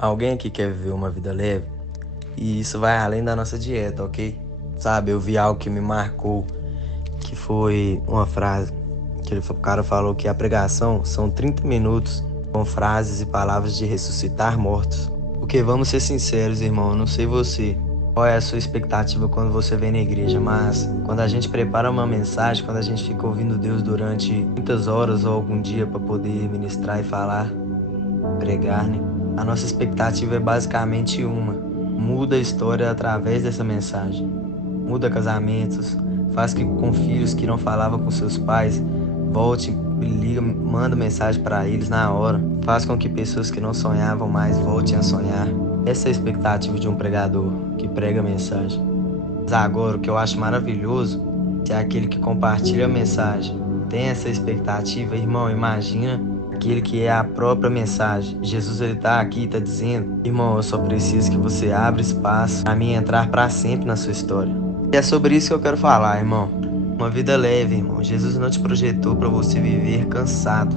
Alguém aqui quer viver uma vida leve? E isso vai além da nossa dieta, ok? Sabe, eu vi algo que me marcou, que foi uma frase que o cara falou que a pregação são 30 minutos com frases e palavras de ressuscitar mortos. Porque vamos ser sinceros, irmão, eu não sei você, qual é a sua expectativa quando você vem na igreja, mas quando a gente prepara uma mensagem, quando a gente fica ouvindo Deus durante muitas horas ou algum dia para poder ministrar e falar, pregar, né? A nossa expectativa é basicamente uma: muda a história através dessa mensagem. Muda casamentos, faz que com filhos que não falavam com seus pais, volte, liga, manda mensagem para eles na hora. Faz com que pessoas que não sonhavam mais voltem a sonhar. Essa é a expectativa de um pregador que prega a mensagem. Mas agora, o que eu acho maravilhoso é aquele que compartilha a mensagem. Tem essa expectativa, irmão, imagina aquele que é a própria mensagem. Jesus, ele tá aqui, tá dizendo: irmão, eu só preciso que você abra espaço para mim entrar para sempre na sua história. E é sobre isso que eu quero falar, irmão. Uma vida leve, irmão. Jesus não te projetou para você viver cansado.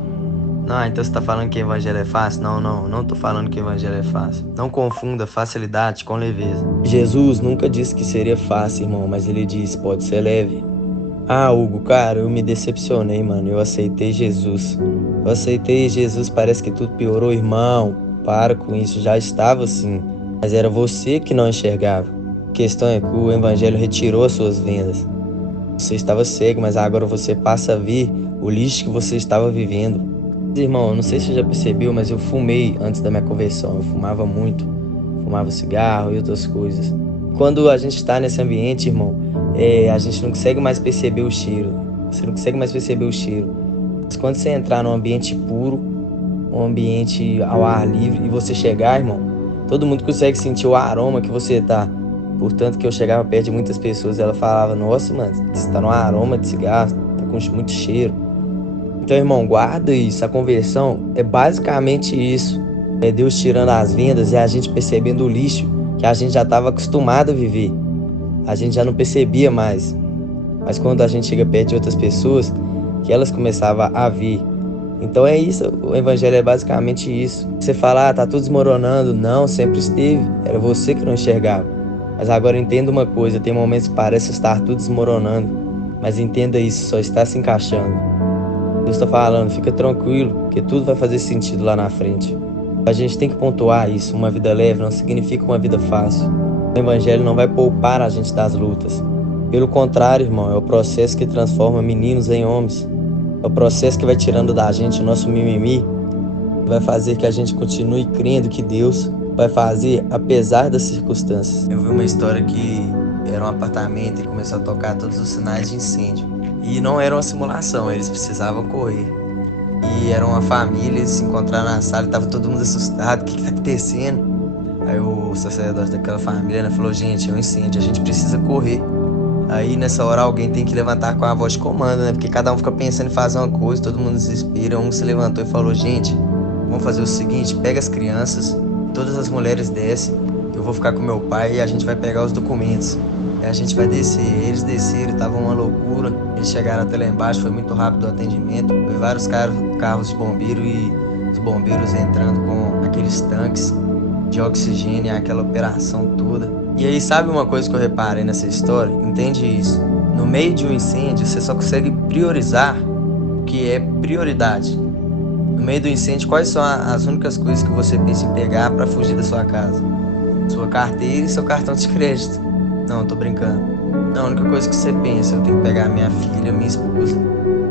Não, então você tá falando que o evangelho é fácil? Não tô falando que o evangelho é fácil. Não confunda facilidade com leveza. Jesus nunca disse que seria fácil, irmão, mas ele disse: pode ser leve. Ah, Hugo, cara, eu me decepcionei, mano. Eu aceitei Jesus. Parece que tudo piorou, irmão. Para com isso, já estava assim. Mas era você que não enxergava. A questão é que o evangelho retirou as suas vendas. Você estava cego, mas agora você passa a ver o lixo que você estava vivendo. Irmão, eu não sei se você já percebeu, mas eu fumei antes da minha conversão. Eu fumava muito. Fumava cigarro e outras coisas. Quando a gente está nesse ambiente, irmão, a gente não consegue mais perceber o cheiro. Você não consegue mais perceber o cheiro. Mas quando você entrar num ambiente puro, um ambiente ao ar livre, e você chegar, irmão, todo mundo consegue sentir o aroma que você tá. Portanto, que eu chegava perto de muitas pessoas, ela falava: nossa, mano, você tá num aroma de cigarro, tá com muito cheiro. Então, irmão, guarda isso. A conversão é basicamente isso. É Deus tirando as vendas e a gente percebendo o lixo que a gente já estava acostumado a viver. A gente já não percebia mais. Mas quando a gente chega perto de outras pessoas, que elas começavam a ver. Então é isso, o evangelho é basicamente isso. Você fala: tá tudo desmoronando. Não, sempre esteve. Era você que não enxergava. Mas agora entenda uma coisa: tem momentos que parece estar tudo desmoronando. Mas entenda isso, só está se encaixando. Deus está falando: fica tranquilo, que tudo vai fazer sentido lá na frente. A gente tem que pontuar isso. Uma vida leve não significa uma vida fácil. O evangelho não vai poupar a gente das lutas. Pelo contrário, irmão, é o processo que transforma meninos em homens. É o processo que vai tirando da gente o nosso mimimi. Vai fazer que a gente continue crendo que Deus vai fazer apesar das circunstâncias. Eu vi uma história que era um apartamento e começou a tocar todos os sinais de incêndio. E não era uma simulação, eles precisavam correr. E era uma família, eles se encontraram na sala e tava todo mundo assustado: o que tá acontecendo? Aí o sacerdote daquela família, né, falou: gente, é um incêndio, a gente precisa correr. Aí nessa hora alguém tem que levantar com a voz de comando, né? Porque cada um fica pensando em fazer uma coisa, todo mundo desespera. Um se levantou e falou: gente, vamos fazer o seguinte, pega as crianças, todas as mulheres descem, eu vou ficar com meu pai e a gente vai pegar os documentos. Aí a gente vai descer. Eles desceram, tava uma loucura. Eles chegaram até lá embaixo, foi muito rápido o atendimento. Foi vários carros de bombeiro e os bombeiros entrando com aqueles tanques de oxigênio, aquela operação toda. E aí, sabe uma coisa que eu reparei nessa história? Entende isso? No meio de um incêndio, você só consegue priorizar o que é prioridade. No meio do incêndio, quais são as únicas coisas que você pensa em pegar para fugir da sua casa? Sua carteira e seu cartão de crédito. Não, tô brincando. Não, a única coisa que você pensa: eu tenho que pegar minha filha, minha esposa,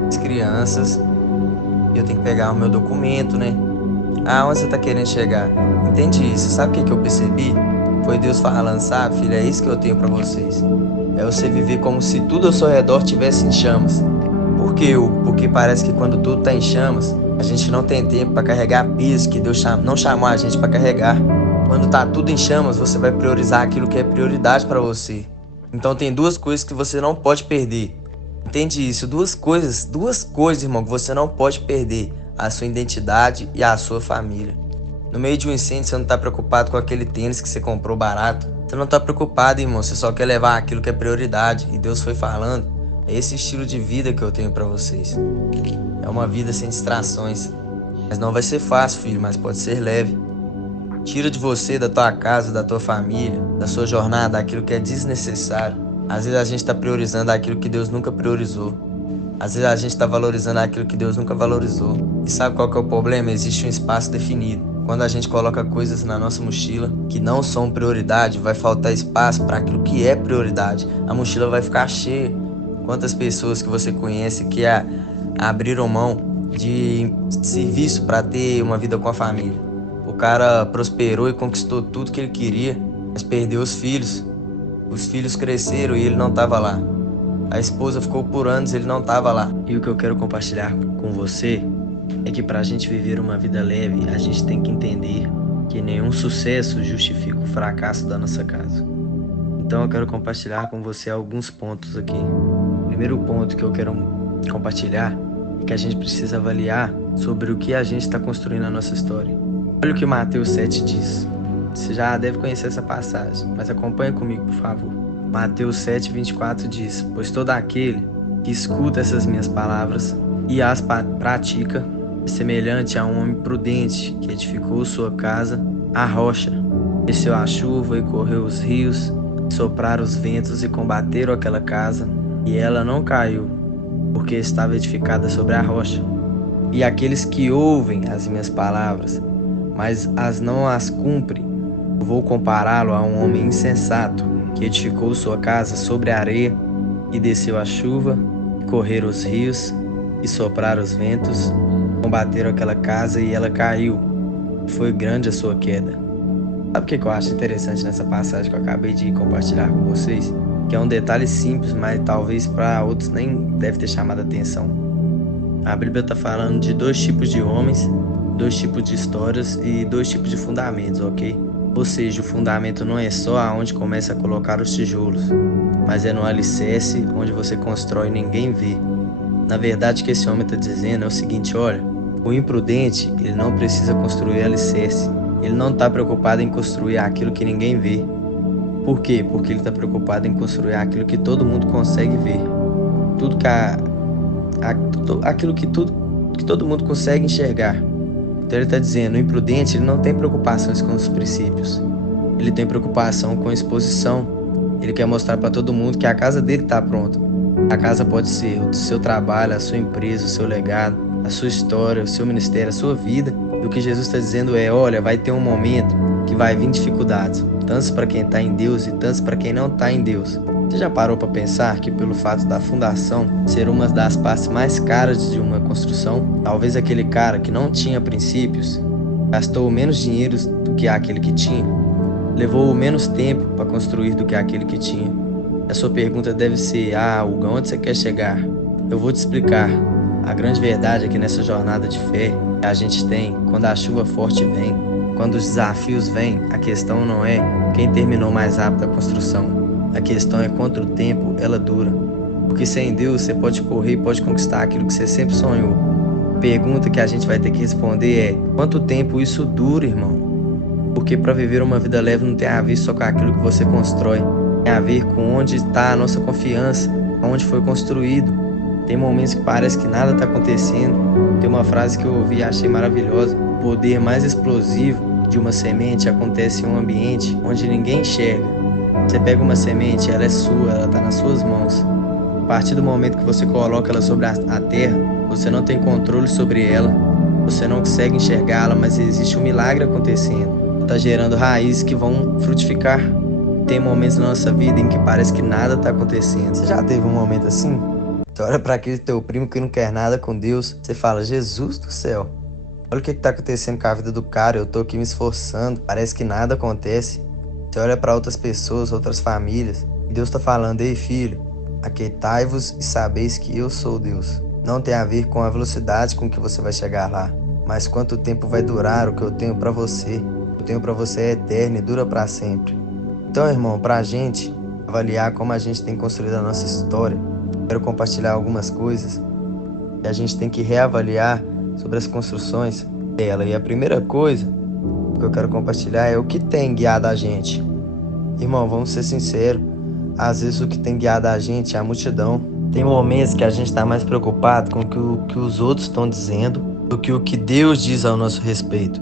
as crianças, e eu tenho que pegar o meu documento, né? Ah, onde você tá querendo chegar? Entende isso? Sabe o que eu percebi? Foi Deus falando: sabe, filha, é isso que eu tenho pra vocês. É você viver como se tudo ao seu redor tivesse em chamas. Por quê? Porque parece que quando tudo tá em chamas, a gente não tem tempo pra carregar peso que Deus não chamou a gente pra carregar. Quando tá tudo em chamas, você vai priorizar aquilo que é prioridade pra você. Então tem duas coisas que você não pode perder. Entende isso? Duas coisas, irmão, que você não pode perder: a sua identidade e a sua família. No meio de um incêndio, você não tá preocupado com aquele tênis que você comprou barato. Você não tá preocupado, irmão, você só quer levar aquilo que é prioridade. E Deus foi falando: é esse estilo de vida que eu tenho pra vocês. É uma vida sem distrações. Mas não vai ser fácil, filho, mas pode ser leve. Tira de você, da tua casa, da tua família, da sua jornada, aquilo que é desnecessário. Às vezes a gente está priorizando aquilo que Deus nunca priorizou. Às vezes a gente está valorizando aquilo que Deus nunca valorizou. E sabe qual que é o problema? Existe um espaço definido. Quando a gente coloca coisas na nossa mochila que não são prioridade, vai faltar espaço para aquilo que é prioridade. A mochila vai ficar cheia. Quantas pessoas que você conhece que abriram mão de serviço para ter uma vida com a família? O cara prosperou e conquistou tudo que ele queria, mas perdeu os filhos. Os filhos cresceram e ele não estava lá. A esposa ficou por anos e ele não estava lá. E o que eu quero compartilhar com você é que para a gente viver uma vida leve, a gente tem que entender que nenhum sucesso justifica o fracasso da nossa casa. Então eu quero compartilhar com você alguns pontos aqui. O primeiro ponto que eu quero compartilhar é que a gente precisa avaliar sobre o que a gente está construindo na nossa história. Olha o que Mateus 7 diz. Você já deve conhecer essa passagem, mas acompanha comigo, por favor. Mateus 7, 24 diz: Pois todo aquele que escuta essas minhas palavras e as pratica é semelhante a um homem prudente que edificou sua casa à rocha. Desceu a chuva e correu os rios, sopraram os ventos e combateram aquela casa, e ela não caiu, porque estava edificada sobre a rocha. E aqueles que ouvem as minhas palavras, mas não as cumprem, eu vou compará-lo a um homem insensato que edificou sua casa sobre a areia, e desceu a chuva, e correram os rios, e sopraram os ventos, combateram aquela casa, e ela caiu. Foi grande a sua queda. Sabe o que eu acho interessante nessa passagem que eu acabei de compartilhar com vocês? Que é um detalhe simples, mas talvez para outros nem deve ter chamado a atenção. A Bíblia está falando de 2 tipos de homens, 2 tipos de histórias e 2 tipos de fundamentos, ok? Ou seja, o fundamento não é só aonde começa a colocar os tijolos, mas é no alicerce onde você constrói e ninguém vê. Na verdade, o que esse homem está dizendo é o seguinte: olha, o imprudente, ele não precisa construir alicerce. Ele não está preocupado em construir aquilo que ninguém vê. Por quê? Porque ele está preocupado em construir aquilo que todo mundo consegue ver. Aquilo que todo mundo consegue enxergar. Então ele está dizendo, o imprudente, ele não tem preocupações com os princípios. Ele tem preocupação com a exposição. Ele quer mostrar para todo mundo que a casa dele está pronta. A casa pode ser o seu trabalho, a sua empresa, o seu legado, a sua história, o seu ministério, a sua vida. E o que Jesus está dizendo é, olha, vai ter um momento que vai vir dificuldades, tanto para quem está em Deus e tanto para quem não está em Deus. Você já parou para pensar que pelo fato da fundação ser uma das partes mais caras de uma construção, talvez aquele cara que não tinha princípios gastou menos dinheiro do que aquele que tinha, levou menos tempo para construir do que aquele que tinha? A sua pergunta deve ser, Hugo, onde você quer chegar? Eu vou te explicar. A grande verdade é que nessa jornada de fé que a gente tem, quando a chuva forte vem, quando os desafios vêm, a questão não é quem terminou mais rápido a construção. A questão é quanto tempo ela dura. Porque sem Deus você pode correr e pode conquistar aquilo que você sempre sonhou. A pergunta que a gente vai ter que responder é, quanto tempo isso dura, irmão? Porque para viver uma vida leve não tem a ver só com aquilo que você constrói. Tem a ver com onde está a nossa confiança, onde foi construído. Tem momentos que parece que nada está acontecendo. Tem uma frase que eu ouvi e achei maravilhosa. O poder mais explosivo de uma semente acontece em um ambiente onde ninguém enxerga. Você pega uma semente, ela é sua, ela está nas suas mãos. A partir do momento que você coloca ela sobre a terra, você não tem controle sobre ela, você não consegue enxergá-la, mas existe um milagre acontecendo. Está gerando raízes que vão frutificar. Tem momentos na nossa vida em que parece que nada está acontecendo. Você já teve um momento assim? Você olha para aquele teu primo que não quer nada com Deus, você fala, Jesus do céu, olha o que está acontecendo com a vida do cara, eu estou aqui me esforçando, parece que nada acontece. Você olha para outras pessoas, outras famílias, e Deus está falando, ei filho, aquietai-vos e sabeis que eu sou Deus. Não tem a ver com a velocidade com que você vai chegar lá, mas quanto tempo vai durar o que eu tenho para você. O que eu tenho para você é eterno e dura para sempre. Então, irmão, para a gente avaliar como a gente tem construído a nossa história, quero compartilhar algumas coisas que a gente tem que reavaliar sobre as construções dela. E a primeira coisa que eu quero compartilhar é o que tem guiado a gente. Irmão, vamos ser sinceros, às vezes o que tem guiado a gente é a multidão. Tem momentos que a gente está mais preocupado com o que os outros estão dizendo do que o que Deus diz ao nosso respeito.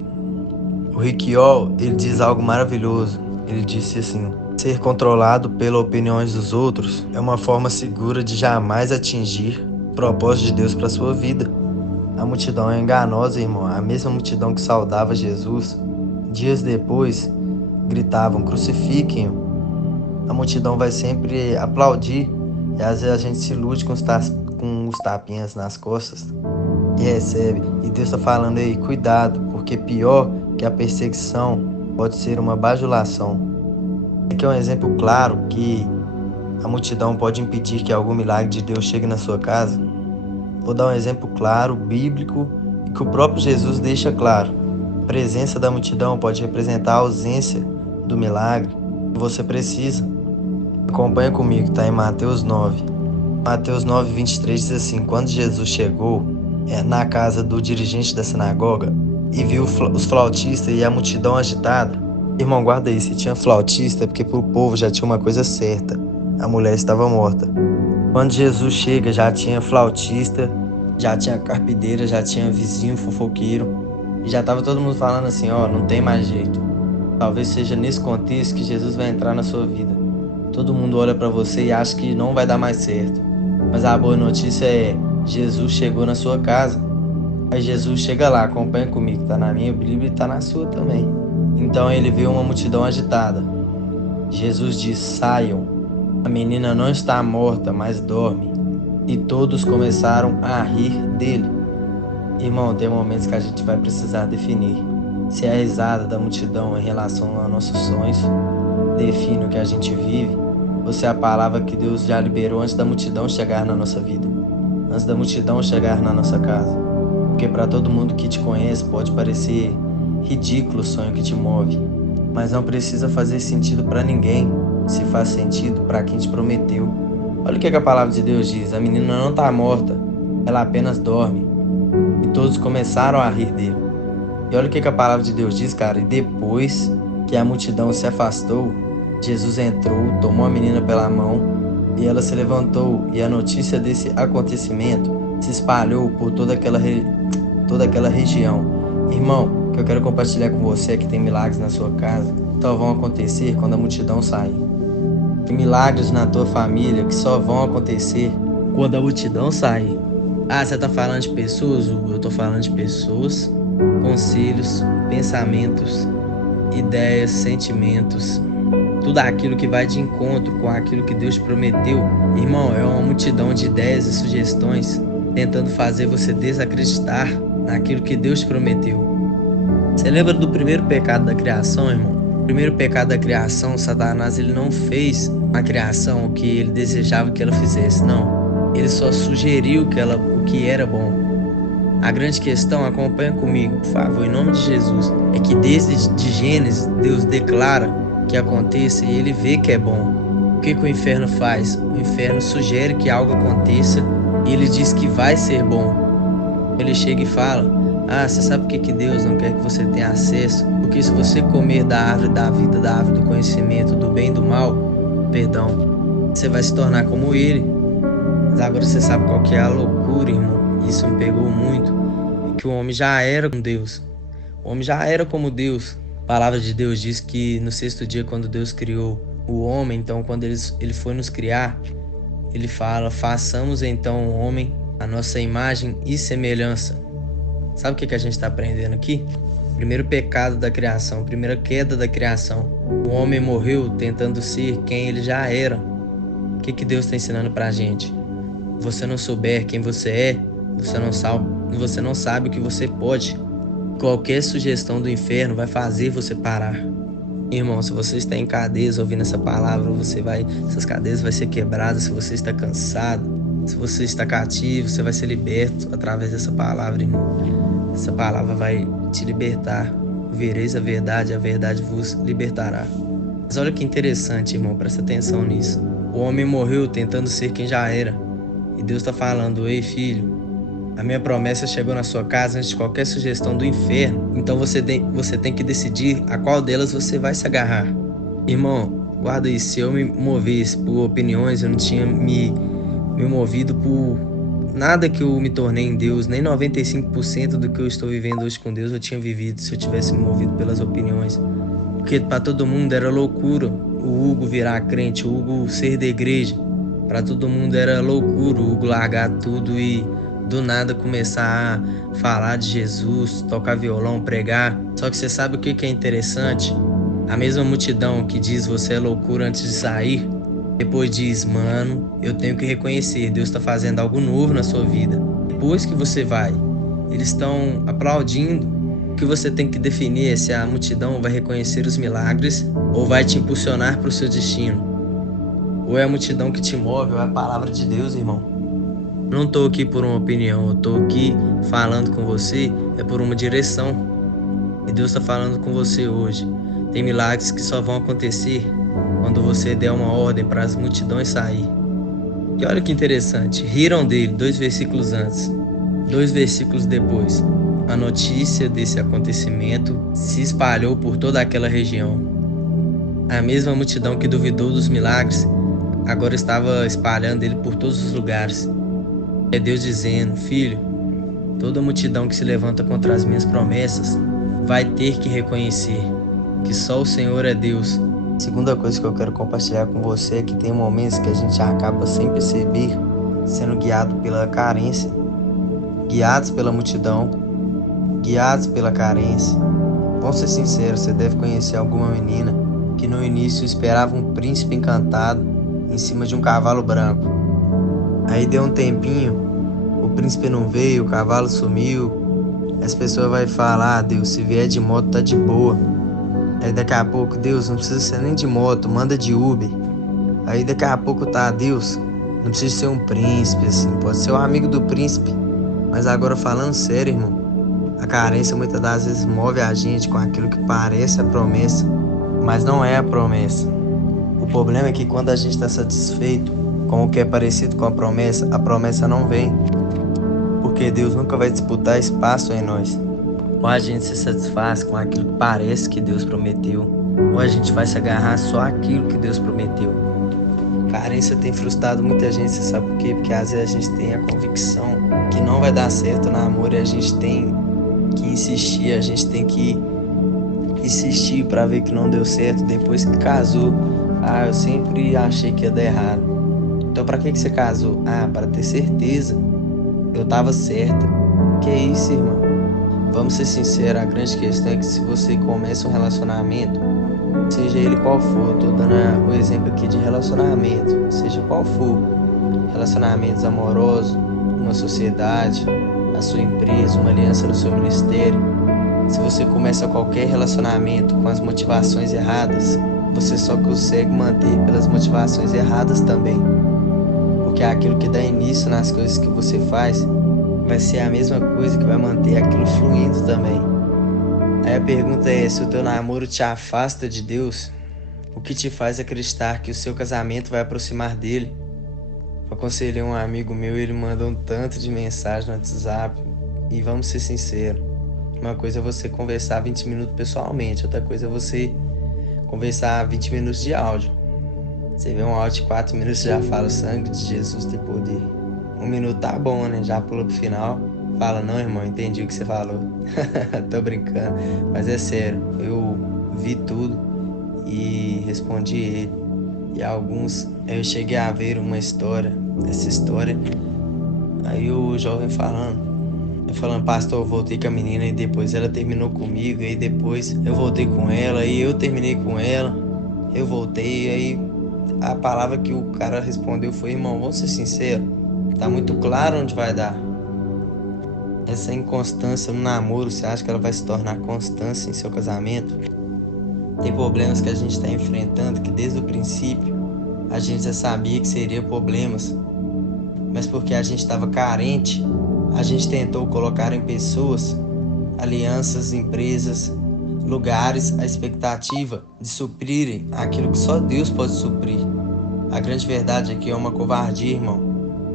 O O Rick Yall, ele diz algo maravilhoso. Ele disse assim: ser controlado pelas opiniões dos outros é uma forma segura de jamais atingir o propósito de Deus para sua vida. A multidão é enganosa, irmão. A mesma multidão que saudava Jesus, dias depois, gritavam: crucifiquem-o. A multidão vai sempre aplaudir, e às vezes a gente se ilude com os tapinhas nas costas e recebe. E Deus está falando aí: cuidado, porque pior que a perseguição pode ser uma bajulação. Aqui é um exemplo claro que a multidão pode impedir que algum milagre de Deus chegue na sua casa. Vou dar um exemplo claro, bíblico, e que o próprio Jesus deixa claro. A presença da multidão pode representar a ausência do milagre que você precisa. Acompanha comigo, está em Mateus 9. Mateus 9, 23 diz assim: quando Jesus chegou na casa do dirigente da sinagoga e viu os flautistas e a multidão agitada. Irmão, guarda aí, se tinha flautista é porque pro povo já tinha uma coisa certa: a mulher estava morta. Quando Jesus chega, já tinha flautista, já tinha carpideira, já tinha vizinho fofoqueiro, e já estava todo mundo falando assim: ó, não tem mais jeito. Talvez seja nesse contexto que Jesus vai entrar na sua vida. Todo mundo olha para você e acha que não vai dar mais certo. Mas a boa notícia é: Jesus chegou na sua casa. Aí Jesus chega lá, acompanha comigo, tá na minha Bíblia e tá na sua também. Então ele viu uma multidão agitada. Jesus diz: saiam, a menina não está morta, mas dorme. E todos começaram a rir dele. Irmão, tem momentos que a gente vai precisar definir se a risada da multidão em relação aos nossos sonhos define o que a gente vive, ou se é a palavra que Deus já liberou antes da multidão chegar na nossa vida, antes da multidão chegar na nossa casa. Porque para todo mundo que te conhece pode parecer ridículo o sonho que te move, mas não precisa fazer sentido para ninguém se faz sentido para quem te prometeu. Olha o que a palavra de Deus diz: a menina não está morta, ela apenas dorme. E todos começaram a rir dele. E olha o que a palavra de Deus diz, cara: e depois que a multidão se afastou, Jesus entrou, tomou a menina pela mão e ela se levantou, e a notícia desse acontecimento se espalhou por toda aquela região. Irmão, o que eu quero compartilhar com você é que tem milagres na sua casa que só vão acontecer quando a multidão sair. Tem milagres na tua família que só vão acontecer quando a multidão sair. Ah, você está falando de pessoas, Hugo? Eu estou falando de pessoas, conselhos, pensamentos, ideias, sentimentos, tudo aquilo que vai de encontro com aquilo que Deus prometeu. Irmão, é uma multidão de ideias e sugestões tentando fazer você desacreditar naquilo que Deus prometeu. Você lembra do primeiro pecado da criação, irmão? O primeiro pecado da criação, Satanás, ele não fez a criação o que ele desejava que ela fizesse, não. Ele só sugeriu o que era bom. A grande questão, acompanha comigo, por favor, em nome de Jesus, é que desde de Gênesis, Deus declara que aconteça e ele vê que é bom. O que o inferno faz? O inferno sugere que algo aconteça e ele diz que vai ser bom. Ele chega e fala: ah, você sabe por que Deus não quer que você tenha acesso? Porque se você comer da árvore da vida, da árvore do conhecimento, do bem e do mal, você vai se tornar como ele. Mas agora você sabe qual que é a loucura, irmão? Isso me pegou muito. É que o homem já era com Deus. O homem já era como Deus. A palavra de Deus diz que no sexto dia, quando Deus criou o homem, então quando ele foi nos criar, ele fala: façamos então o homem a nossa imagem e semelhança. Sabe o que a gente está aprendendo aqui? Primeiro pecado da criação, primeira queda da criação. O homem morreu tentando ser quem ele já era. O que Deus está ensinando pra gente? Você não souber quem você é, você não sabe o que você pode. Qualquer sugestão do inferno vai fazer você parar. Irmão, se você está em cadeias ouvindo essa palavra, essas cadeias vão ser quebradas. Se você está cansado, se você está cativo, você vai ser liberto através dessa palavra, irmão. Essa palavra vai te libertar. Vereis a verdade vos libertará. Mas olha que interessante, irmão, presta atenção nisso. O homem morreu tentando ser quem já era. E Deus está falando: ei, filho, a minha promessa chegou na sua casa antes de qualquer sugestão do inferno. Então você tem que decidir a qual delas você vai se agarrar. Irmão, guarda isso. Se eu me movesse por opiniões, eu não tinha me movido por nada que eu me tornei em Deus, nem 95% do que eu estou vivendo hoje com Deus eu tinha vivido se eu tivesse me movido pelas opiniões. Porque para todo mundo era loucura o Hugo virar crente, o Hugo ser da igreja. Para todo mundo era loucura o Hugo largar tudo e do nada começar a falar de Jesus, tocar violão, pregar. Só que você sabe o que é interessante? A mesma multidão que diz você é loucura antes de sair, depois diz, mano, eu tenho que reconhecer, Deus está fazendo algo novo na sua vida. Depois que você vai, eles estão aplaudindo. O que você tem que definir é se a multidão vai reconhecer os milagres ou vai te impulsionar para o seu destino. Ou é a multidão que te move, ou é a palavra de Deus, irmão. Eu não estou aqui por uma opinião, eu estou aqui falando com você, é por uma direção. E Deus está falando com você hoje. Tem milagres que só vão acontecer quando você der uma ordem para as multidões sair. E olha que interessante, riram dele 2 versículos antes, 2 versículos depois. A notícia desse acontecimento se espalhou por toda aquela região. A mesma multidão que duvidou dos milagres agora estava espalhando ele por todos os lugares. É Deus dizendo, filho, toda multidão que se levanta contra as minhas promessas vai ter que reconhecer que só o Senhor é Deus. Segunda coisa que eu quero compartilhar com você é que tem momentos que a gente acaba sem perceber, sendo guiado pela carência, guiados pela multidão, guiados pela carência. Vamos ser sinceros, você deve conhecer alguma menina que no início esperava um príncipe encantado em cima de um cavalo branco. Aí deu um tempinho, o príncipe não veio, o cavalo sumiu. As pessoas vão falar, Deus, se vier de moto tá de boa. Aí daqui a pouco, Deus, não precisa ser nem de moto, manda de Uber. Aí daqui a pouco tá, Deus, não precisa ser um príncipe, assim, pode ser um amigo do príncipe. Mas agora falando sério, irmão, a carência muitas das vezes move a gente com aquilo que parece a promessa, mas não é a promessa. O problema é que quando a gente está satisfeito com o que é parecido com a promessa não vem. Porque Deus nunca vai disputar espaço em nós. Ou a gente se satisfaz com aquilo que parece que Deus prometeu, ou a gente vai se agarrar só àquilo que Deus prometeu. Carência tem frustrado muita gente, você sabe por quê? Porque às vezes a gente tem a convicção que não vai dar certo no namoro e a gente tem que insistir, a gente tem que insistir para ver que não deu certo depois que casou. Ah, eu sempre achei que ia dar errado. Então para que você casou? Ah, para ter certeza. Eu tava certa. Que é isso, irmão? Vamos ser sinceros, a grande questão é que se você começa um relacionamento, seja ele qual for, eu tô dando o exemplo aqui de relacionamento, seja qual for, relacionamentos amorosos, uma sociedade, a sua empresa, uma aliança no seu ministério, se você começa qualquer relacionamento com as motivações erradas, você só consegue manter pelas motivações erradas também, porque aquilo que dá início nas coisas que você faz vai ser a mesma coisa que vai manter aquilo fluindo também. Aí a pergunta é, se o teu namoro te afasta de Deus, o que te faz acreditar que o seu casamento vai aproximar dele? Eu aconselhei um amigo meu, ele mandou um tanto de mensagem no WhatsApp, e vamos ser sinceros, uma coisa é você conversar 20 minutos pessoalmente, outra coisa é você conversar 20 minutos de áudio. Você vê um áudio de 4 minutos e já fala, o sangue de Jesus tem poder. 1 minuto tá bom, né? Já pula pro final. Fala, não, irmão, entendi o que você falou. Tô brincando. Mas é sério, eu vi tudo e respondi ele. E alguns, eu cheguei a ver uma história, essa história. Aí o jovem falando, pastor, eu voltei com a menina e depois ela terminou comigo. E depois eu voltei com ela e eu terminei com ela. Eu voltei e aí a palavra que o cara respondeu foi, irmão, vamos ser sinceros. Tá muito claro onde vai dar. Essa inconstância no namoro, você acha que ela vai se tornar constância em seu casamento? Tem problemas que a gente está enfrentando que desde o princípio a gente já sabia que seria problemas. Mas porque a gente estava carente, a gente tentou colocar em pessoas, alianças, empresas, lugares, a expectativa de suprirem aquilo que só Deus pode suprir. A grande verdade é que é uma covardia, irmão.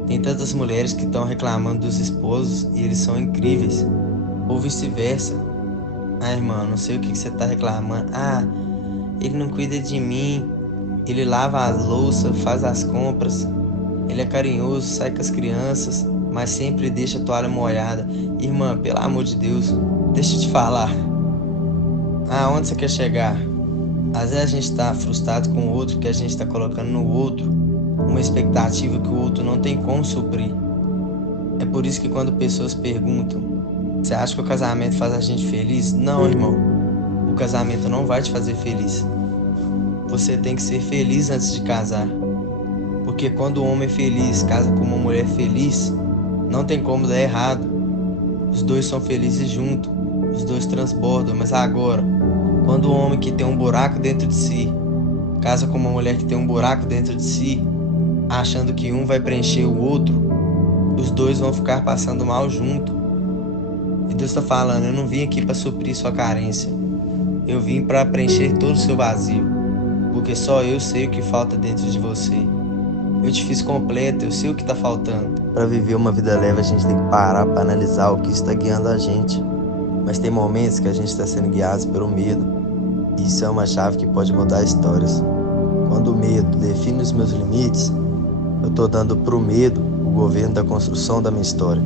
Tem tantas mulheres que estão reclamando dos esposos e eles são incríveis. Ou vice-versa. Ah, irmão, não sei o que você está reclamando. Ah, ele não cuida de mim. Ele lava as louças, faz as compras. Ele é carinhoso, sai com as crianças. mas sempre deixa a toalha molhada. Irmã, pelo amor de Deus, deixa eu te falar. Aonde você quer chegar? Às vezes a gente está frustrado com o outro porque a gente está colocando no outro uma expectativa que o outro não tem como suprir. É por isso que quando pessoas perguntam: você acha que o casamento faz a gente feliz? Não, irmão. O casamento não vai te fazer feliz. Você tem que ser feliz antes de casar. Porque quando o homem feliz casa com uma mulher feliz, não tem como dar errado. Os dois são felizes juntos, os dois transbordam. Mas agora, quando o homem que tem um buraco dentro de si casa com uma mulher que tem um buraco dentro de si, achando que um vai preencher o outro, os dois vão ficar passando mal junto. E Deus está falando: eu não vim aqui para suprir sua carência, eu vim para preencher todo o seu vazio, porque só eu sei o que falta dentro de você. Eu te fiz completo, eu sei o que está faltando. Para viver uma vida leve, a gente tem que parar para analisar o que está guiando a gente. Mas tem momentos que a gente está sendo guiado pelo medo, e isso é uma chave que pode mudar histórias. Quando o medo define os meus limites, eu estou dando para o medo o governo da construção da minha história.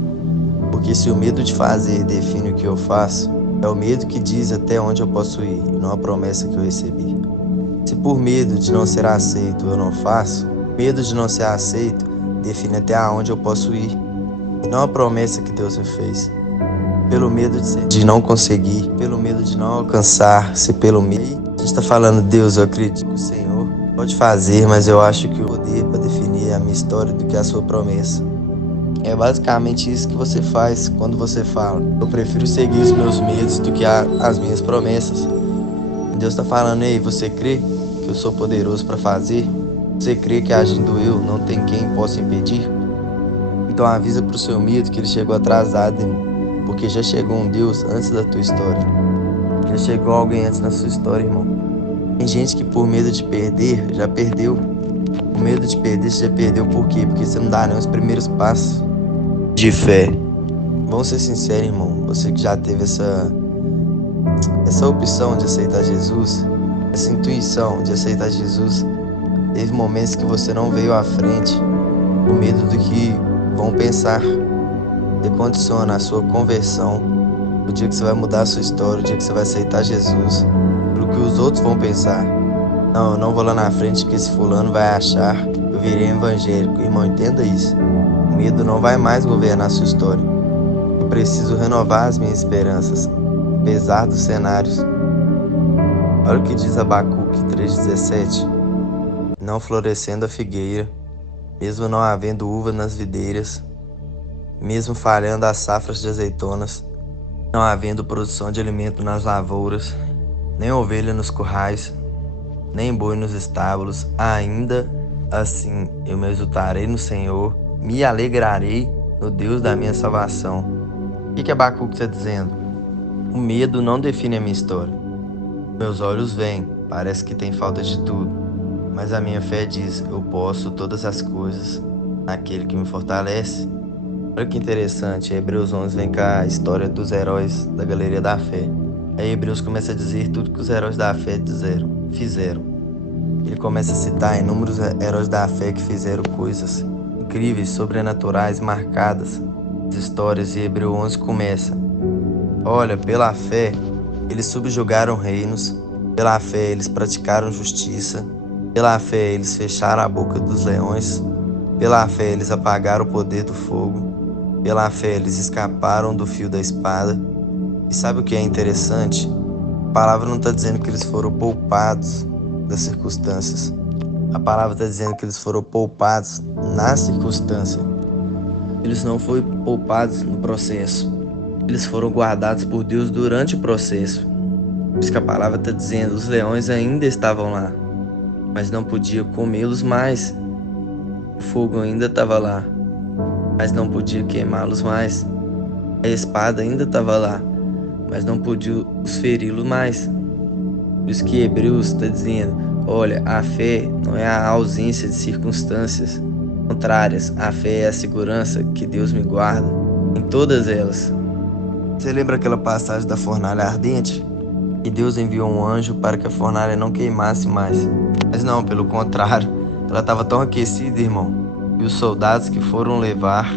Porque se o medo de fazer define o que eu faço, é o medo que diz até onde eu posso ir, e não a promessa que eu recebi. Se por medo de não ser aceito eu não faço, medo de não ser aceito define até aonde eu posso ir, e não a promessa que Deus me fez. Pelo medo de não conseguir, pelo medo de não alcançar, se pelo medo. A gente está falando: Deus, eu acredito que o Senhor pode fazer, mas eu acho que o poder para definir a minha história do que a sua promessa. É basicamente isso que você faz quando você fala: eu prefiro seguir os meus medos do que as minhas promessas. Deus está falando: ei, você crê que eu sou poderoso para fazer? Você crê que agindo eu não tem quem possa impedir? Então avisa pro seu medo que ele chegou atrasado, irmão, porque já chegou um Deus antes da tua história. Já chegou alguém antes da sua história, irmão. Tem gente que por medo de perder, já perdeu. O medo de perder, você já perdeu por quê? Porque você não dá nem os primeiros passos de fé. Vamos ser sinceros, irmão. Você que já teve essa opção de aceitar Jesus, essa intuição de aceitar Jesus, teve momentos que você não veio à frente, por medo do que vão pensar. Você condiciona a sua conversão, o dia que você vai mudar a sua história, o dia que você vai aceitar Jesus, pelo que os outros vão pensar. Não, eu não vou lá na frente porque esse fulano vai achar que eu virei evangélico. Irmão, entenda isso. O medo não vai mais governar a sua história. Eu preciso renovar as minhas esperanças, apesar dos cenários. Olha o que diz Abacuque 3,17. Não florescendo a figueira, mesmo não havendo uva nas videiras, mesmo falhando as safras de azeitonas, não havendo produção de alimento nas lavouras, nem ovelha nos currais, nem boi nos estábulos, ainda assim eu me exultarei no Senhor, me alegrarei no Deus da minha salvação. O que Abacuque está dizendo? O medo não define a minha história. Meus olhos veem, parece que tem falta de tudo, mas a minha fé diz: eu posso todas as coisas naquele que me fortalece. Olha que interessante, Hebreus 11 vem com a história dos heróis da galeria da fé. Aí Hebreus começa a dizer tudo que os heróis da fé fizeram. Ele começa a citar inúmeros heróis da fé que fizeram coisas incríveis, sobrenaturais, marcadas. As histórias de Hebreus 11 começa: olha, pela fé eles subjugaram reinos, pela fé eles praticaram justiça, pela fé eles fecharam a boca dos leões, pela fé eles apagaram o poder do fogo, pela fé eles escaparam do fio da espada. E sabe o que é interessante? A palavra não está dizendo que eles foram poupados das circunstâncias. A palavra está dizendo que eles foram poupados na circunstância. Eles não foram poupados no processo. Eles foram guardados por Deus durante o processo. Por isso que a palavra está dizendo: os leões ainda estavam lá, mas não podia comê-los mais. O fogo ainda estava lá, mas não podia queimá-los mais. A espada ainda estava lá, mas não podia os feri-los mais. Por isso que Hebreus está dizendo: olha, a fé não é a ausência de circunstâncias contrárias. A fé é a segurança que Deus me guarda em todas elas. Você lembra aquela passagem da fornalha ardente? E Deus enviou um anjo para que a fornalha não queimasse mais. Mas não, pelo contrário, ela estava tão aquecida, irmão. E os soldados que foram levar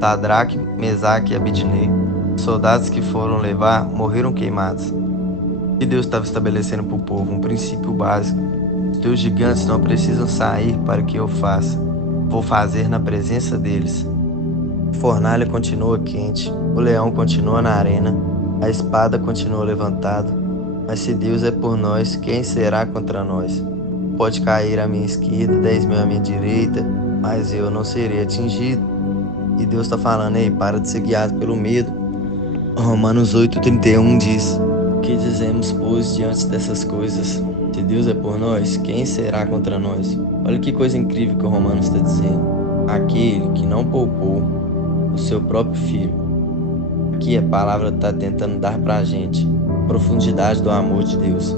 Sadraque, Mesaque e Abednego. Os soldados que foram levar morreram queimados. E Deus estava estabelecendo para o povo um princípio básico. Os teus gigantes não precisam sair para que eu faça. Vou fazer na presença deles. A fornalha continua quente, o leão continua na arena, a espada continua levantada. Mas se Deus é por nós, quem será contra nós? Pode cair à minha esquerda, 10.000 à minha direita, mas eu não serei atingido. E Deus está falando, ei, para de ser guiado pelo medo. Romanos 8,31 diz: o que dizemos, pois, diante dessas coisas? Se Deus é por nós, quem será contra nós? Olha que coisa incrível que o Romanos está dizendo. Aquele que não poupou o seu próprio filho. Aqui a palavra está tentando dar para a gente a profundidade do amor de Deus.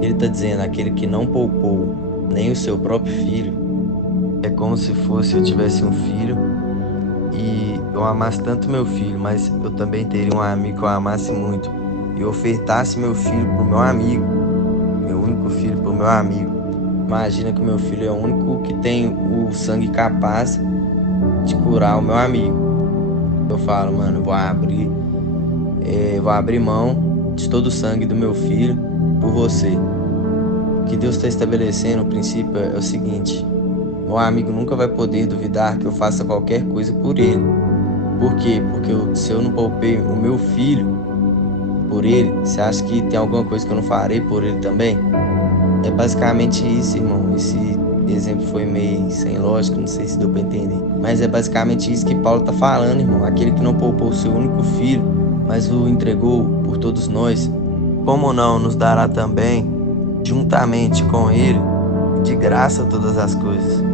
Ele está dizendo, aquele que não poupou nem o seu próprio filho. É como se fosse eu tivesse um filho e eu amasse tanto meu filho, mas eu também teria um amigo que eu amasse muito. E eu ofertasse meu filho pro meu amigo, meu único filho pro meu amigo. Imagina que o meu filho é o único que tem o sangue capaz de curar o meu amigo. Eu falo, mano, vou abrir mão de todo o sangue do meu filho por você. O que Deus está estabelecendo, o princípio é o seguinte: meu amigo nunca vai poder duvidar que eu faça qualquer coisa por ele. Por quê? Porque se eu não poupei o meu filho por ele, você acha que tem alguma coisa que eu não farei por ele também? É basicamente isso, irmão. Esse exemplo foi meio sem lógica, não sei se deu para entender. Mas é basicamente isso que Paulo está falando, irmão. Aquele que não poupou o seu único filho, mas o entregou por todos nós, como não nos dará também, juntamente com ele, de graça todas as coisas?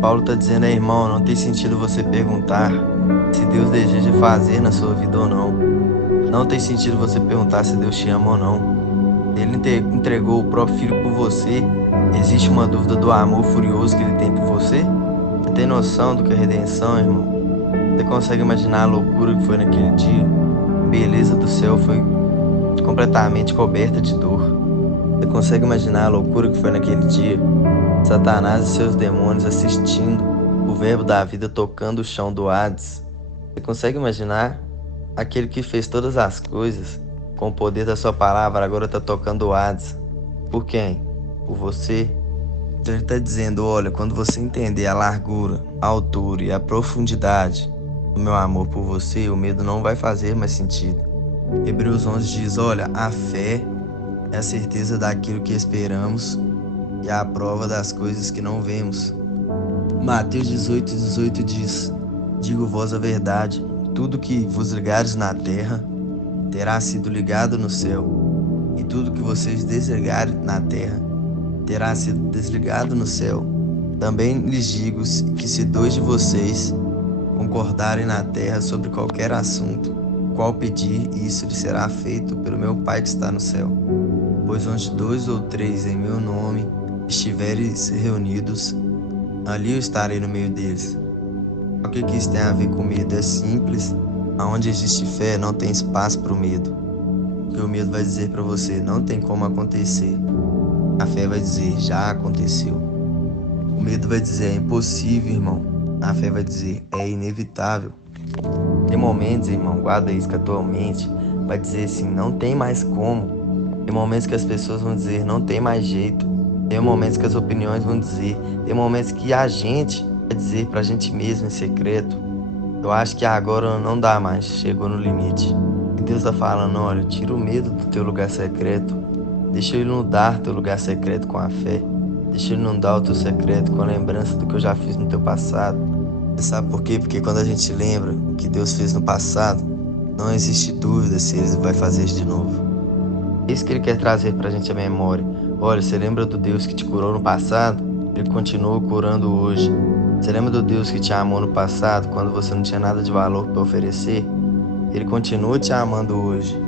Paulo está dizendo, irmão, não tem sentido você perguntar se Deus deseja fazer na sua vida ou não. Não tem sentido você perguntar se Deus te ama ou não. Ele entregou o próprio filho por você. Existe uma dúvida do amor furioso que ele tem por você? Você tem noção do que é redenção, irmão? Você consegue imaginar a loucura que foi naquele dia? A beleza do céu foi completamente coberta de dor. Você consegue imaginar a loucura que foi naquele dia? Satanás e seus demônios assistindo, o verbo da vida tocando o chão do Hades. Você consegue imaginar? Aquele que fez todas as coisas, com o poder da sua palavra, agora está tocando o Hades. Por quem? Por você. Então ele está dizendo, olha, quando você entender a largura, a altura e a profundidade do meu amor por você, o medo não vai fazer mais sentido. Hebreus 11 diz, olha, a fé é a certeza daquilo que esperamos e a prova das coisas que não vemos. Mateus 18:18 diz, digo-vos a verdade, tudo que vos ligares na terra terá sido ligado no céu, e tudo que vocês desligarem na terra terá sido desligado no céu. Também lhes digo que se 2 de vocês concordarem na terra sobre qualquer assunto, qual pedir, isso lhe será feito pelo meu Pai que está no céu. Pois onde 2 ou 3 em meu nome estiverem reunidos, ali eu estarei no meio deles. O que isso tem a ver com medo? É simples. Aonde existe fé, não tem espaço para o medo. Porque o medo vai dizer para você, não tem como acontecer. A fé vai dizer, já aconteceu. O medo vai dizer, é impossível, irmão. A fé vai dizer, é inevitável. Tem momentos, irmão, guarda isso que atualmente vai dizer assim, não tem mais como. Tem momentos que as pessoas vão dizer, não tem mais jeito. Tem momentos que as opiniões vão dizer. Tem momentos que a gente vai dizer pra gente mesmo em secreto, eu acho que agora não dá mais, chegou no limite. E Deus tá falando, olha, tira o medo do teu lugar secreto. Deixa Ele inundar teu lugar secreto com a fé. Deixa Ele inundar o teu secreto com a lembrança do que eu já fiz no teu passado. Você sabe por quê? Porque quando a gente lembra o que Deus fez no passado, não existe dúvida se Ele vai fazer isso de novo. É isso que Ele quer trazer pra gente a memória. Olha, você lembra do Deus que te curou no passado? Ele continua curando hoje. Você lembra do Deus que te amou no passado, quando você não tinha nada de valor para oferecer? Ele continua te amando hoje.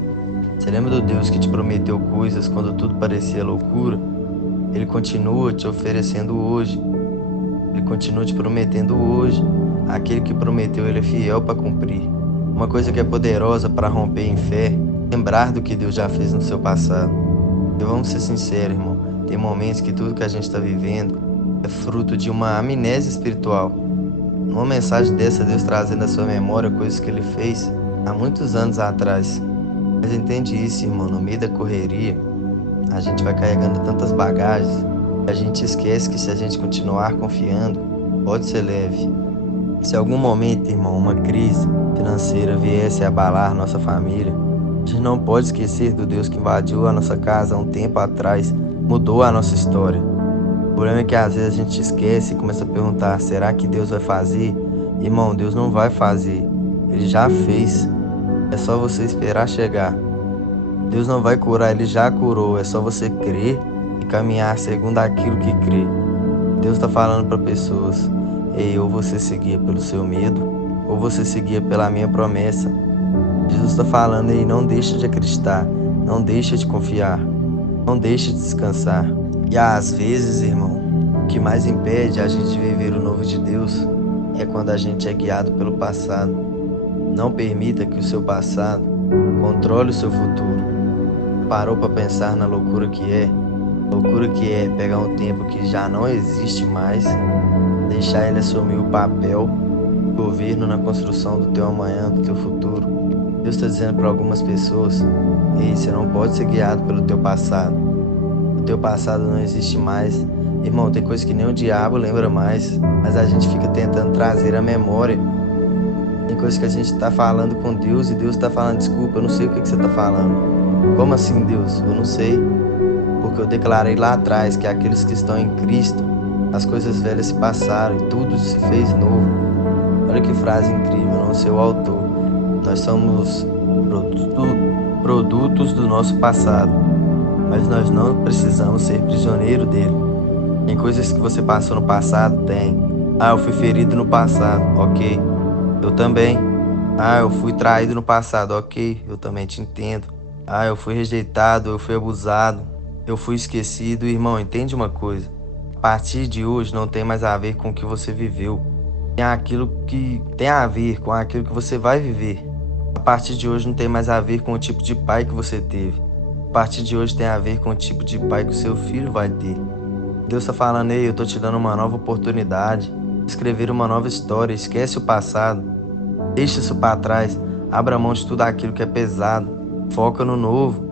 Você lembra do Deus que te prometeu coisas quando tudo parecia loucura? Ele continua te oferecendo hoje. Ele continua te prometendo hoje. Aquele que prometeu, Ele é fiel para cumprir. Uma coisa que é poderosa para romper em fé, lembrar do que Deus já fez no seu passado. E vamos ser sinceros, irmão. Tem momentos que tudo que a gente está vivendo é fruto de uma amnésia espiritual. uma mensagem dessa, Deus trazendo à sua memória coisas que Ele fez há muitos anos atrás. Mas entende isso, irmão, no meio da correria, a gente vai carregando tantas bagagens, a gente esquece que se a gente continuar confiando, pode ser leve. Se algum momento, irmão, uma crise financeira viesse a abalar nossa família, a gente não pode esquecer do Deus que invadiu a nossa casa há um tempo atrás, mudou a nossa história. O problema é que às vezes a gente esquece e começa a perguntar, será que Deus vai fazer? Irmão, Deus não vai fazer, Ele já fez, é só você esperar chegar. Deus não vai curar, Ele já curou, é só você crer e caminhar segundo aquilo que crê. Deus está falando para pessoas, ei, ou você seguia pelo seu medo, ou você seguia pela minha promessa. Jesus está falando, ei, não deixa de acreditar, não deixa de confiar, não deixa de descansar. E às vezes, irmão, o que mais impede a gente de viver o novo de Deus é quando a gente é guiado pelo passado. Não permita que o seu passado controle o seu futuro. Parou para pensar na loucura que é? Loucura que é pegar um tempo que já não existe mais, deixar ele assumir o papel, o governo na construção do teu amanhã, do teu futuro. Deus está dizendo para algumas pessoas, ei, você não pode ser guiado pelo teu passado. O teu passado não existe mais. Irmão, tem coisa que nem o diabo lembra mais, mas a gente fica tentando trazer a memória. Tem coisa que a gente está falando com Deus e Deus está falando, desculpa, eu não sei o que você está falando. Como assim, Deus? Eu não sei. Porque eu declarei lá atrás que aqueles que estão em Cristo, as coisas velhas se passaram e tudo se fez novo. Olha que frase incrível, não sei o autor. Nós somos produtos do nosso passado, mas nós não precisamos ser prisioneiro dele. Tem coisas que você passou no passado? Tem. Ah, eu fui ferido no passado. Ok, eu também. Ah, eu fui traído no passado. Ok, eu também te entendo. Ah, eu fui rejeitado, eu fui abusado, eu fui esquecido. Irmão, entende uma coisa? A partir de hoje não tem mais a ver com o que você viveu. Tem aquilo que tem a ver com aquilo que você vai viver. A partir de hoje não tem mais a ver com o tipo de pai que você teve. A partir de hoje tem a ver com o tipo de pai que o seu filho vai ter. Deus está falando, ei, eu estou te dando uma nova oportunidade, escrever uma nova história, esquece o passado, deixa isso para trás, abra mão de tudo aquilo que é pesado, foca no novo.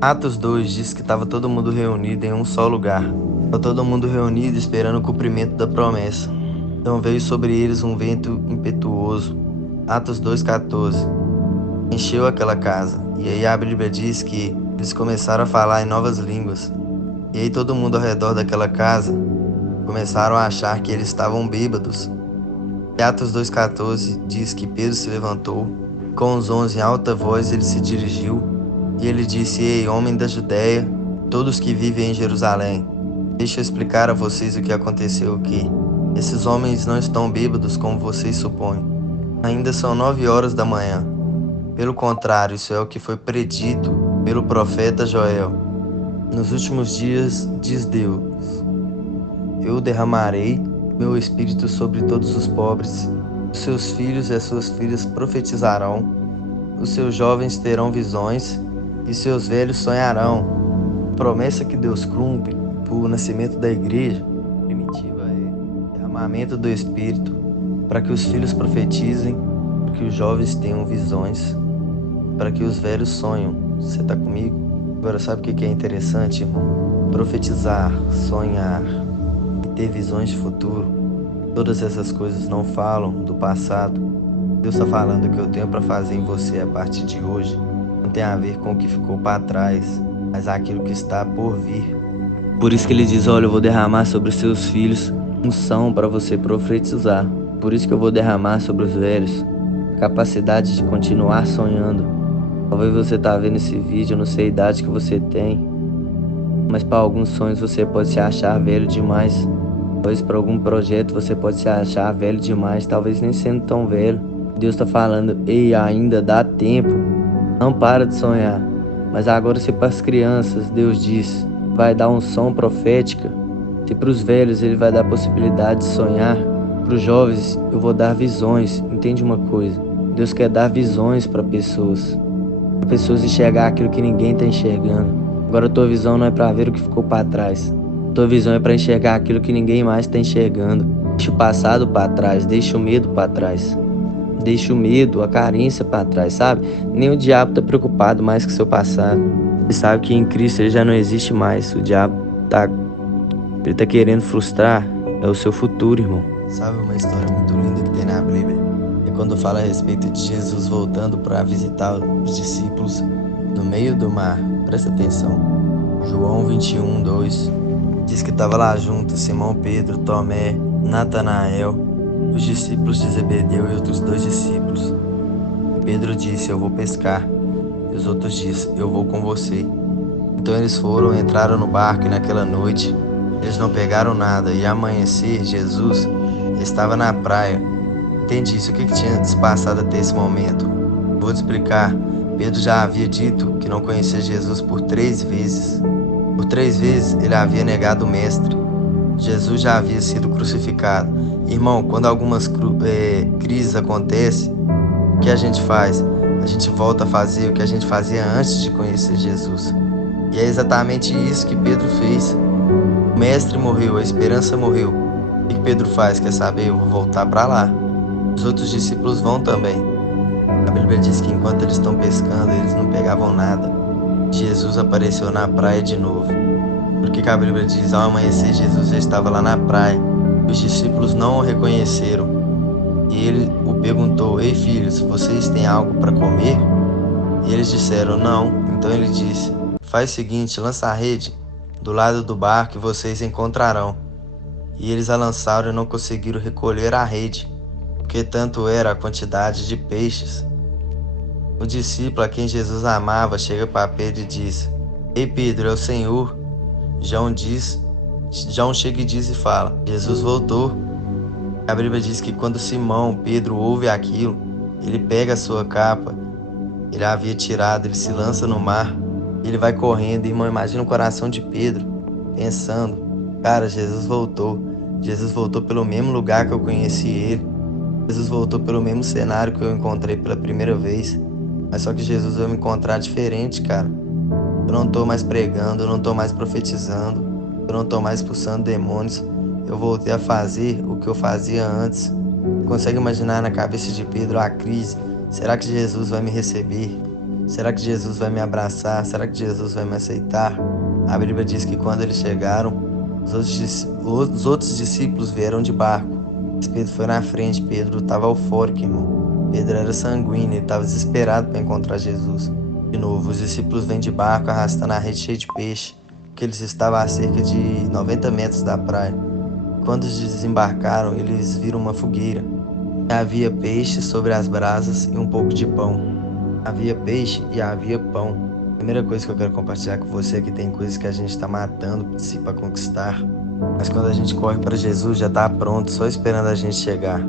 Atos 2 diz que estava todo mundo reunido em um só lugar. Estava todo mundo reunido esperando o cumprimento da promessa. Então veio sobre eles um vento impetuoso. Atos 2,14. Encheu aquela casa. E aí a Bíblia diz que eles começaram a falar em novas línguas. E aí todo mundo ao redor daquela casa começaram a achar que eles estavam bêbados. E Atos 2,14 diz que Pedro se levantou, com os 11 em alta voz ele se dirigiu, e ele disse, ei, homem da Judéia, todos que vivem em Jerusalém, deixa eu explicar a vocês o que aconteceu aqui. Esses homens não estão bêbados como vocês supõem. Ainda são 9 horas da manhã. Pelo contrário, isso é o que foi predito pelo profeta Joel. Nos últimos dias, diz Deus, eu derramarei meu espírito sobre todos os pobres. Os seus filhos e as suas filhas profetizarão. Os seus jovens terão visões e seus velhos sonharão. A promessa que Deus cumpre por nascimento da igreja primitiva é derramamento do espírito para que os filhos profetizem, para que os jovens tenham visões, para que os velhos sonham. Você está comigo? Agora, sabe o que é interessante, irmão? Profetizar, sonhar e ter visões de futuro. Todas essas coisas não falam do passado. Deus está falando o que eu tenho para fazer em você a partir de hoje. Não tem a ver com o que ficou para trás, mas aquilo que está por vir. Por isso que ele diz, olha, eu vou derramar sobre os seus filhos unção para você profetizar. Por isso que eu vou derramar sobre os velhos capacidade de continuar sonhando. Talvez você está vendo esse vídeo, eu não sei a idade que você tem, mas para alguns sonhos você pode se achar velho demais. Talvez para algum projeto você pode se achar velho demais, talvez nem sendo tão velho. Deus está falando, ei, ainda dá tempo, não para de sonhar. Mas agora se para as crianças, Deus diz, vai dar unção profética. Se para os velhos ele vai dar possibilidade de sonhar, para os jovens eu vou dar visões. Entende uma coisa? Deus quer dar visões para pessoas enxergar aquilo que ninguém está enxergando. Agora a tua visão não é para ver o que ficou para trás. A tua visão é para enxergar aquilo que ninguém mais está enxergando. Deixa o passado para trás, deixa o medo para trás. Deixa o medo, a carência para trás, sabe? Nem o diabo tá preocupado mais com o seu passado. Ele sabe que em Cristo ele já não existe mais. O diabo ele tá querendo frustrar é o seu futuro, irmão. Sabe uma história muito linda que tem na Bíblia? É quando fala a respeito de Jesus voltando para visitar os discípulos no meio do mar. Presta atenção. João 21:2 diz que estava lá junto Simão Pedro, Tomé, Natanael, os discípulos de Zebedeu e outros 2 discípulos. Pedro disse: eu vou pescar. E os outros disseram: eu vou com você. Então eles foram, entraram no barco e naquela noite eles não pegaram nada. E ao amanhecer, Jesus estava na praia. Entende isso? O que tinha se passado até esse momento? Vou te explicar. Pedro já havia dito que não conhecia Jesus por 3 vezes. Por 3 vezes ele havia negado o mestre. Jesus já havia sido crucificado. Irmão, quando algumas crises acontecem, o que a gente faz? A gente volta a fazer o que a gente fazia antes de conhecer Jesus. E é exatamente isso que Pedro fez. O mestre morreu, a esperança morreu. O que Pedro faz? Quer saber? Eu vou voltar para lá. Os outros discípulos vão também. A Bíblia diz que enquanto eles estão pescando, eles não pegavam nada. Jesus apareceu na praia de novo. Porque a Bíblia diz, ao amanhecer Jesus já estava lá na praia. Os discípulos não o reconheceram. E ele o perguntou: ei filhos, vocês têm algo para comer? E eles disseram: não. Então ele disse: faz o seguinte, lança a rede do lado do barco e vocês encontrarão. E eles a lançaram e não conseguiram recolher a rede, porque tanto era a quantidade de peixes. O discípulo a quem Jesus amava chega para Pedro e diz: ei Pedro, é o Senhor. João chega e diz e fala: Jesus voltou. A Bíblia diz que quando Simão, Pedro, ouve aquilo, ele pega a sua capa, ele a havia tirado, ele se lança no mar, ele vai correndo. Irmão, imagina o coração de Pedro, pensando: cara, Jesus voltou pelo mesmo lugar que eu conheci ele, Jesus voltou pelo mesmo cenário que eu encontrei pela primeira vez, mas só que Jesus vai me encontrar diferente, cara. Eu não tô mais pregando, eu não tô mais profetizando, eu não tô mais expulsando demônios. Eu voltei a fazer o que eu fazia antes. Você consegue imaginar na cabeça de Pedro a crise? Será que Jesus vai me receber? Será que Jesus vai me abraçar? Será que Jesus vai me aceitar? A Bíblia diz que quando eles chegaram, os outros discípulos vieram de barco. Mas Pedro foi na frente. Pedro estava eufórico, irmão. Pedro era sanguíneo, ele estava desesperado para encontrar Jesus. De novo, os discípulos vêm de barco arrastando a rede cheia de peixe, porque eles estavam a cerca de 90 metros da praia. Quando desembarcaram, eles viram uma fogueira. Havia peixe sobre as brasas e um pouco de pão. Havia peixe e havia pão. A primeira coisa que eu quero compartilhar com você é que tem coisas que a gente está matando para conquistar. Mas quando a gente corre para Jesus, já está pronto, só esperando a gente chegar.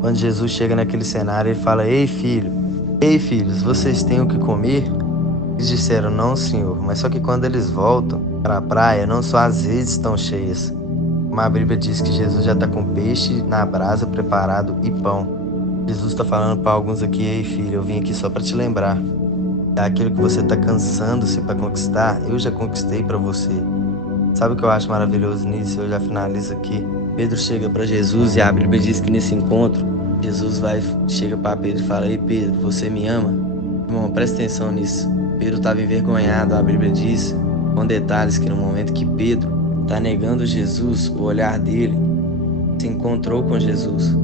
Quando Jesus chega naquele cenário, ele fala: ei filhos, vocês têm o que comer? Eles disseram: não, Senhor. Mas só que quando eles voltam para a praia, não só as redes estão cheias. A Bíblia diz que Jesus já está com peixe na brasa preparado e pão. Jesus está falando para alguns aqui: ei filho, eu vim aqui só para te lembrar. Aquilo que você está cansando-se para conquistar, eu já conquistei para você. Sabe o que eu acho maravilhoso nisso? Eu já finalizo aqui. Pedro chega para Jesus e a Bíblia diz que nesse encontro, Jesus chega para Pedro e fala: ei Pedro, você me ama? Irmão, presta atenção nisso. Pedro estava envergonhado. A Bíblia diz, com detalhes, que no momento que Pedro está negando Jesus, o olhar dele se encontrou com Jesus.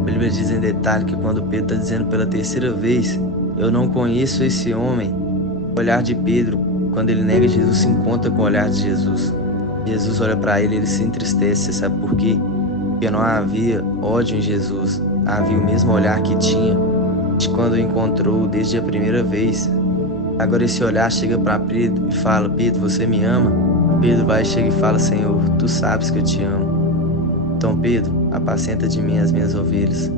A Bíblia diz em detalhe que quando Pedro está dizendo pela terceira vez: eu não conheço esse homem, o olhar de Pedro, quando ele nega Jesus, se encontra com o olhar de Jesus. Jesus olha para ele, ele se entristece. Sabe por quê? Porque não havia ódio em Jesus, havia o mesmo olhar que tinha de quando o encontrou desde a primeira vez. Agora esse olhar chega para Pedro e fala: Pedro, você me ama? Pedro chega e fala: Senhor, tu sabes que eu te amo. Então Pedro, apacenta de mim as minhas ovelhas.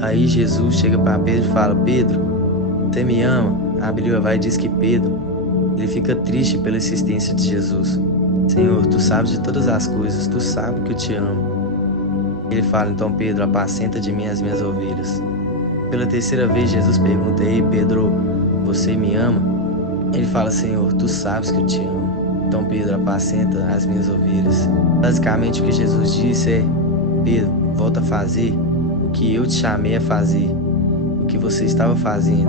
Aí Jesus chega para Pedro e fala: Pedro, você me ama? A Bíblia vai e diz que Pedro, ele fica triste pela existência de Jesus. Senhor, tu sabes de todas as coisas, tu sabes que eu te amo. Ele fala: então Pedro, apacenta de mim as minhas ovelhas. Pela terceira vez Jesus pergunta: ei Pedro, você me ama? Ele fala: Senhor, tu sabes que eu te amo. Então Pedro, apacenta as minhas ovelhas. Basicamente o que Jesus disse é: Pedro, volta a fazer o que eu te chamei a fazer, o que você estava fazendo.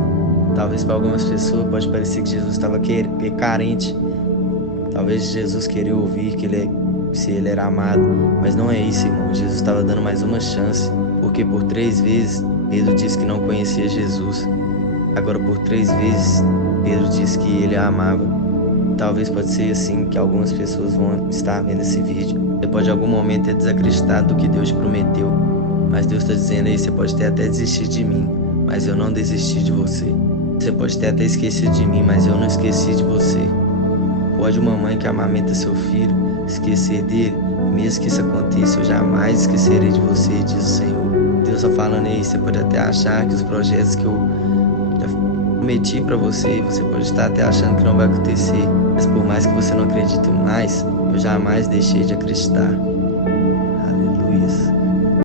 Talvez para algumas pessoas pode parecer que Jesus estava carente. Talvez Jesus queria ouvir se ele era amado, mas não é isso, irmão. Jesus estava dando mais uma chance, porque por 3 vezes Pedro disse que não conhecia Jesus. Agora por 3 vezes Pedro disse que ele a amava. Talvez pode ser assim que algumas pessoas vão estar vendo esse vídeo. Você pode em algum momento ter desacreditado do que Deus te prometeu, mas Deus está dizendo aí, você pode ter até desistido de mim, mas eu não desisti de você. Você pode ter até esquecido de mim, mas eu não esqueci de você. Pode uma mãe que amamenta seu filho esquecer dele? Mesmo que isso aconteça, eu jamais esquecerei de você, diz o Senhor. Deus está falando aí, você pode até achar que os projetos que eu já prometi para você, você pode estar até achando que não vai acontecer, mas por mais que você não acredite mais, eu jamais deixei de acreditar. Aleluia.